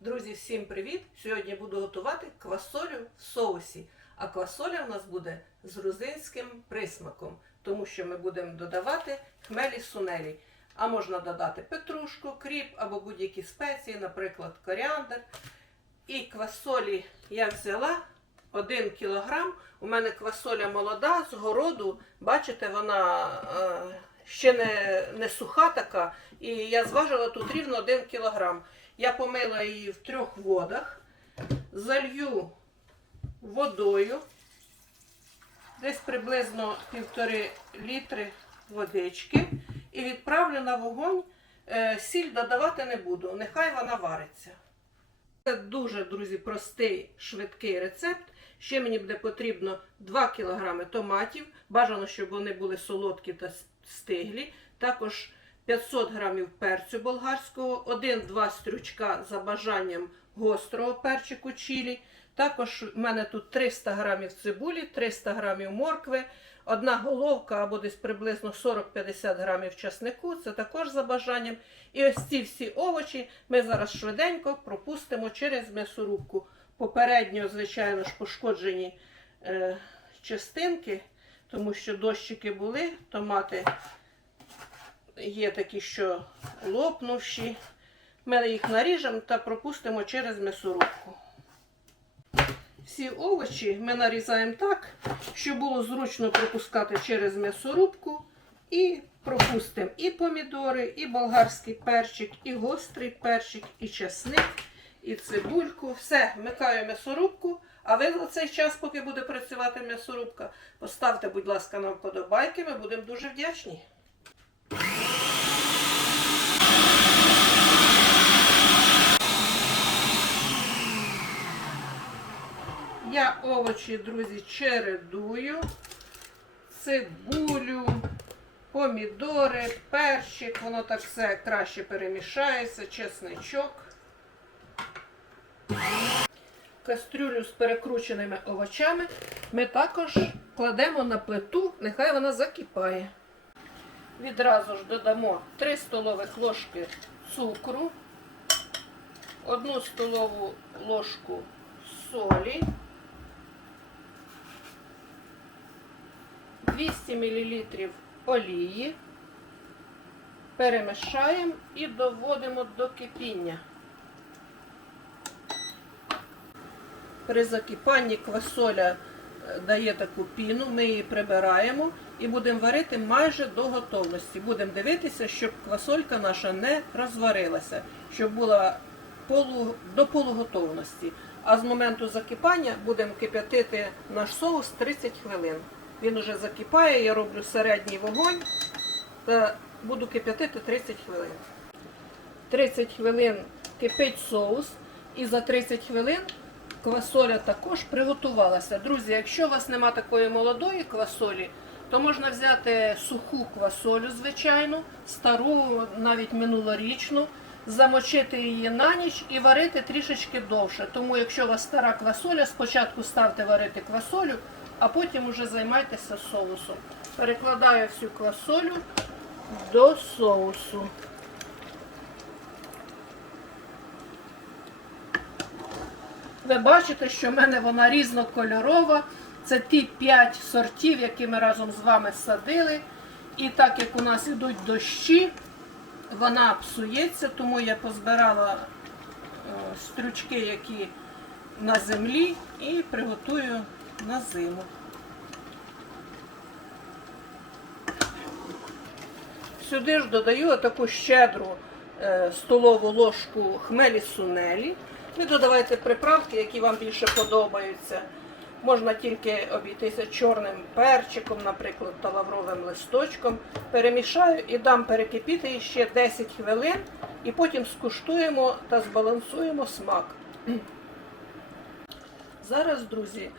Друзі, всім привіт! Сьогодні буду готувати квасолю в соусі. А квасоля у нас буде з грузинським присмаком, тому що ми будемо додавати хмелі сунелі. А можна додати петрушку, кріп або будь-які спеції, наприклад, коріандр. І квасолі я взяла 1 кілограм. У мене квасоля молода з городу. Бачите, вона е, ще не, не суха така. І я зважила тут рівно 1 кілограм. Я помила її в трьох водах, залью водою, десь приблизно півтори літри водички і відправлю на вогонь. Е, Сіль додавати не буду, нехай вона вариться. Це дуже, друзі, простий, швидкий рецепт. Ще мені буде потрібно 2 кг томатів. Бажано, щоб вони були солодкі та стиглі. Також 500 грамів перцю болгарського, 1-2 стрючка за бажанням гострого перчику чилі. Також в мене тут 300 грамів цибулі, 300 грамів моркви, одна головка або десь приблизно 40-50 грамів часнику. Це також за бажанням. І ось ці всі овочі ми зараз швиденько пропустимо через м'ясорубку. Попередньо, звичайно ж, пошкоджені е, частинки, тому що дощики були, томати є такі, що лопнувші. Ми їх наріжемо та пропустимо через м'ясорубку. Всі овочі ми нарізаємо так, щоб було зручно пропускати через м'ясорубку. І пропустимо і помідори, і болгарський перчик, і гострий перчик, і часник, і цибульку. Все, вмикаю м'ясорубку. А ви за цей час, поки буде працювати м'ясорубка, поставте, будь ласка, нам вподобайки, ми будемо дуже вдячні. Я овочі, друзі, чередую, цибулю, помідори, перчик, воно так все краще перемішається, чесничок. Кастрюлю з перекрученими овочами ми також кладемо на плиту, нехай вона закипає. Відразу ж додамо 3 столових ложки цукру, 1 столову ложку солі, 200 мл олії, перемішаємо і доводимо до кипіння. При закипанні квасоля е, дає таку піну, ми її прибираємо і будемо варити майже до готовності. Будемо дивитися, щоб квасолька наша не розварилася, щоб була полу, до полуготовності. А з моменту закипання будемо кип'ятити наш соус 30 хвилин. Він уже закипає, я роблю середній вогонь та буду кип'ятити 30 хвилин. 30 хвилин кипить соус, і за 30 хвилин квасоля також приготувалася. Друзі, якщо у вас нема такої молодої квасолі, то можна взяти суху квасолю, звичайну, стару, навіть минулорічну, замочити її на ніч і варити трішечки довше. Тому, якщо у вас стара квасоля, спочатку ставте варити квасолю, а потім уже займайтеся соусом. Перекладаю всю квасолю до соусу. Ви бачите, що в мене вона різнокольорова. Це ті 5 сортів, які ми разом з вами садили. І так як у нас йдуть дощі, вона псується, тому я позбирала е, стручки, які на землі, і приготую на зиму. Сюди ж додаю таку щедру е, столову ложку хмелі сунелі. Ви додавайте приправки, які вам більше подобаються. Можна тільки обійтися чорним перчиком, наприклад, та лавровим листочком. Перемішаю і дам перекипіти ще 10 хвилин, і потім скуштуємо та збалансуємо смак. Зараз, друзі,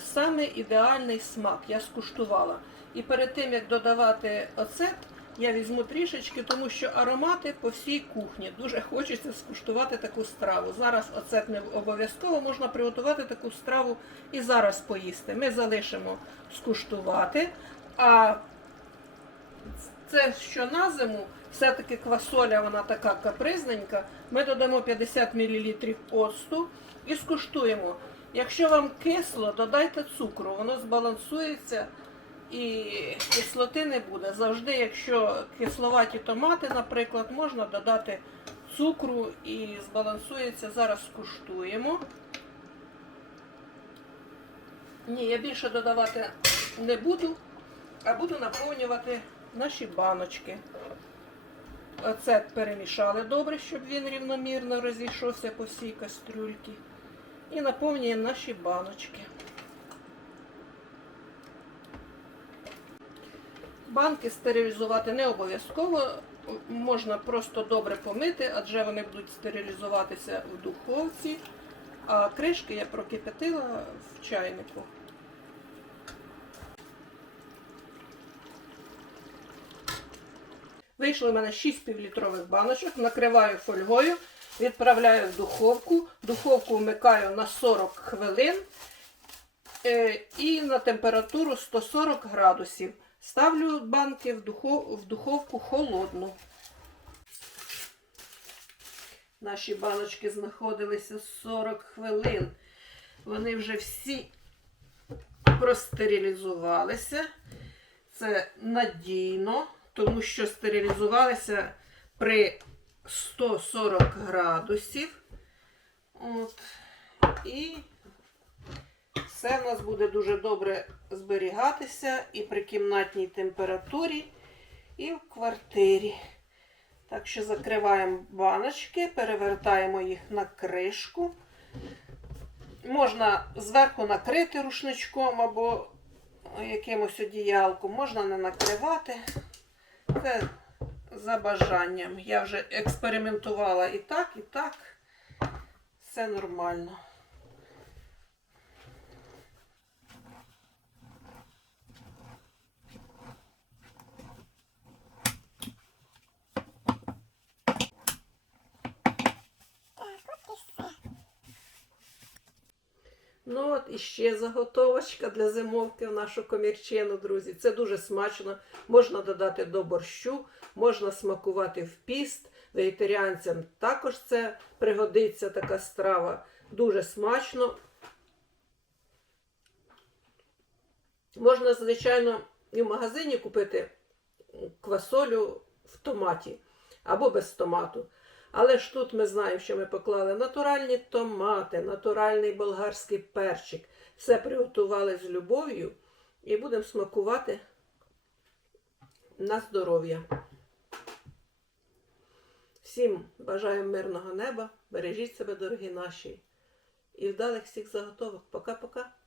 саме ідеальний смак я скуштувала. І перед тим, як додавати оцет, я візьму трішечки, тому що аромати по всій кухні. Дуже хочеться скуштувати таку страву. Зараз оцет не обов'язково можна приготувати таку страву і зараз поїсти. Ми залишимо скуштувати. А це, що на зиму, все-таки квасоля, вона така капризненька, ми додамо 50 мл оцту і скуштуємо. Якщо вам кисло, додайте цукру, воно збалансується і кислоти не буде. Завжди, якщо кисловаті томати, наприклад, можна додати цукру і збалансується. Зараз скуштуємо. Ні, я більше додавати не буду, а буду наповнювати наші баночки. Оце перемішали добре, щоб він рівномірно розійшовся по всій кастрюльці. І наповнюємо наші баночки. Банки стерилізувати не обов'язково. Можна просто добре помити, адже вони будуть стерилізуватися в духовці. А кришки я прокипятила в чайнику. Вийшло в мене 6 півлітрових баночок, накриваю фольгою, відправляю в духовку. Духовку вмикаю на 40 хвилин е, і на температуру 140 градусів. Ставлю банки в, духов, в духовку холодну. Наші баночки знаходилися 40 хвилин. Вони вже всі простерилізувалися. Це надійно, тому що стерилізувалися при 140 градусів. От. І все в нас буде дуже добре зберігатися і при кімнатній температурі, і в квартирі. Так що закриваємо баночки, перевертаємо їх на кришку. Можна зверху накрити рушничком або якимось одіялком, можна не накривати. Це за бажанням. Я вже експериментувала і так, і так. Все нормально. Ну от і ще заготовочка для зимовки в нашу комірчину, друзі. Це дуже смачно. Можна додати до борщу, можна смакувати в піст. Вегетаріанцям також це пригодиться така страва. Дуже смачно. Можна, звичайно, і в магазині купити квасолю в томаті або без томату. Але ж тут ми знаємо, що ми поклали натуральні томати, натуральний болгарський перчик. Все приготували з любов'ю і будемо смакувати на здоров'я. Всім бажаю мирного неба, бережіть себе, дорогі наші, і вдалих всіх заготовок. Пока-пока.